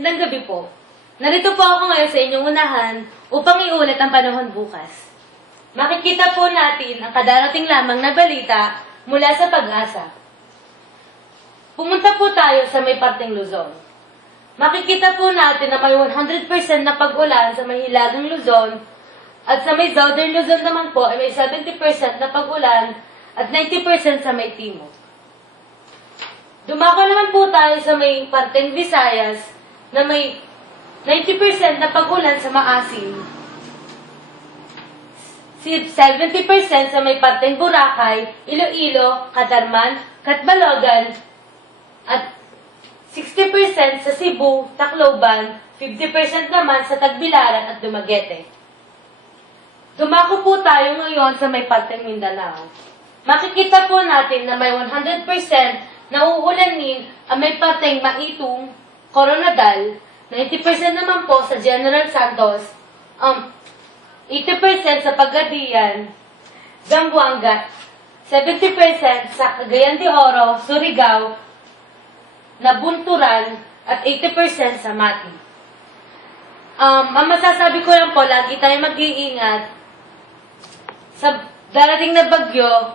Magandang gabi po. Narito po ako ngayon sa inyong unahan upang iulat ang panahon bukas. Makikita po natin ang kadarating lamang na balita mula sa Pag-asa. Pumunta po tayo sa may parteng Luzon. Makikita po natin na may 100% na pag-ulan sa may hilagang Luzon at sa may southern Luzon naman po ay may 70% na pag-ulan at 90% sa may timog. Dumako naman po tayo sa may parteng Visayas na may 90% na pag-ulan sa maasim, 70% sa may parteng Boracay, Iloilo, Catarman, Catbalogan, at 60% sa Cebu, Tacloban, 50% naman sa Tagbilaran at Dumaguete. Dumako po tayo ngayon sa may parteng Mindanao. Makikita po natin na may 100% na uulanin ang may parteng Maitong, Coronadal, 90% naman po sa General Santos, 80% sa Pagadian, Zamboanga, 70% sa Cagayan de Oro, Surigao, Nabunturan, at 80% sa Mati. Ang masasabi ko lang po, lagi tayo mag-iingat sa darating na bagyo.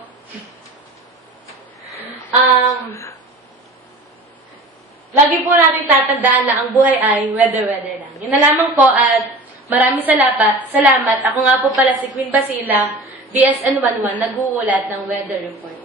Lagi po natin tatandaan na ang buhay ay weather-weather lang. Yun na lamang po at maraming salamat. Ako nga po pala si Queen Basila, BSN 11, nag-uulat ng weather report.